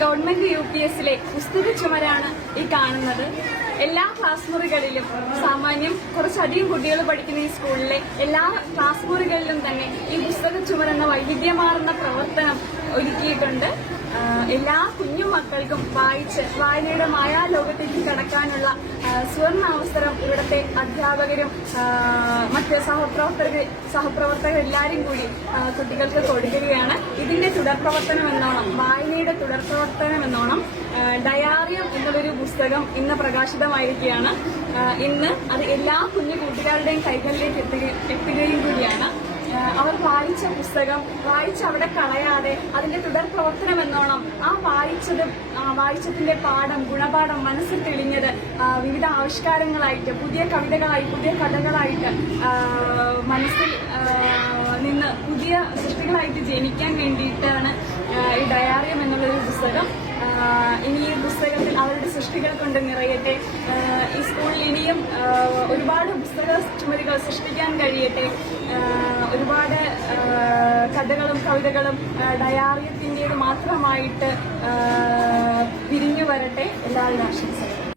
Government UPSലെ പുസ്തക ചുമരാണ് ഈ കാണുന്നത്. എല്ലാ ക്ലാസ് മുറികളിലും സാമാന്യം കുറച്ചധികം കുട്ടികൾ പഠിക്കുന്ന ഈ സ്കൂളിലെ എല്ലാ ക്ലാസ് മുറികളിലും തന്നെ ഈ പുസ്തക ചുമരെന്ന വൈവിധ്യമാർന്ന പ്രവർത്തനം ഒരുക്കിയിട്ടുണ്ട്. എല്ലാ കുഞ്ഞു മക്കൾക്കും വായനയുടെ മായാലോകത്തേക്ക് കടക്കാനുള്ള സുവർണ അവസരം ഇവിടുത്തെ അധ്യാപകരും മറ്റ് സഹപ്രവർത്തകർ എല്ലാവരും കൂടി കുട്ടികൾക്ക് കൊടുക്കുകയാണ്. ഇതിന്റെ തുടർപ്രവർത്തനം എന്നോണം, വായനയുടെ തുടർപ്രവർത്തനം എന്നോണം ഡയാറിയം എന്നുള്ളൊരു പുസ്തകം ഇന്ന് പ്രകാശിതമായിരിക്കുകയാണ്. ഇന്ന് അത് എല്ലാ കുഞ്ഞു കൂട്ടുകാരുടെയും കൈകളിലേക്ക് എത്തുകയും കൂടിയാണ്. അവർ വായിച്ച പുസ്തകം അവിടെ കളയാതെ അതിന്റെ തുടർ പ്രവർത്തനം എന്നോണം വായിച്ചതിന്റെ ഗുണപാഠം മനസ്സിൽ തെളിഞ്ഞത് വിവിധ ആവിഷ്കാരങ്ങളായിട്ട്, പുതിയ കവിതകളായി, പുതിയ കഥകളായിട്ട് മനസ്സിൽ നിന്ന് പുതിയ സൃഷ്ടികളായിട്ട് ജനിക്കാൻ വേണ്ടിയിട്ടാണ് ഈ ഡയാറിയം എന്നുള്ളൊരു പുസ്തകം. ഇനി ഈ പുസ്തകത്തിൽ അവരുടെ സൃഷ്ടികൾ കൊണ്ട് നിറയട്ടെ. ഈ സ്കൂളിൽ ഇനിയും ഒരുപാട് പുസ്തക ചുമരുകൾ സൃഷ്ടിക്കാൻ കഴിയട്ടെ. ഒരുപാട് കഥകളും കവിതകളും ഡയാറിയത്തിൻ്റേത് മാത്രമായിട്ട് വിരിഞ്ഞു വരട്ടെ. എല്ലാവരും ആശംസകൾ.